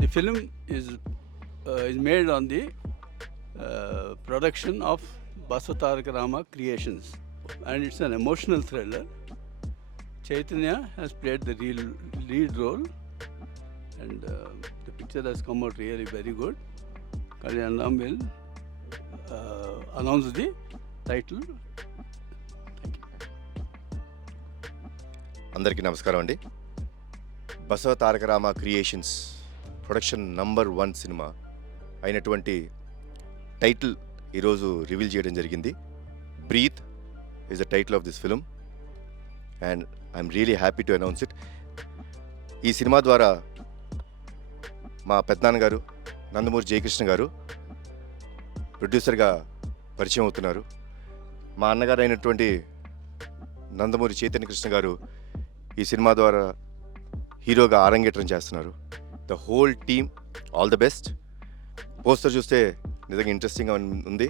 The film is made on the production of Basavataraka Rama Creations, and it's an emotional thriller. Chaitanya has played the lead role, and the picture has come out really very good. Kalyanam will announce the title. Thank you. అందరికీ నమస్కారం అండి. Basava Taraka Rama creations production number 1 సినిమా అయినటువంటి title ఈరోజు reveal చేయడం జరిగింది. Breathe is the title of this film and I'm really happy to announce it. ఈ సినిమా ద్వారా మా పెద్దనాన్నగారు నందమూరి జయకృష్ణ గారు ప్రొడ్యూసర్గా పరిచయం అవుతున్నారు. మా అన్నగారు అయినటువంటి నందమూరి చైతన్య కృష్ణ గారు ఈ సినిమా ద్వారా హీరోగా ఆరంగేట్రం చేస్తున్నారు. The whole team all the best. Poster చూస్తే నిజంగా ఇంట్రెస్టింగ్గా ఉంది.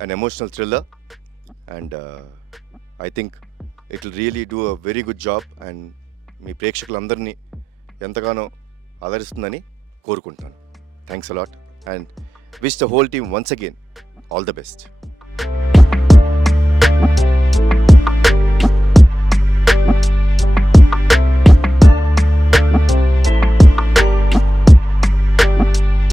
And emotional thriller and I think it will really do a very good job and మీ ప్రేక్షకులందరినీ ఎంతగానో ఆదరిస్తుందని కోరుకుంటున్నాను. Thanks a lot and wish the whole team once again all the best.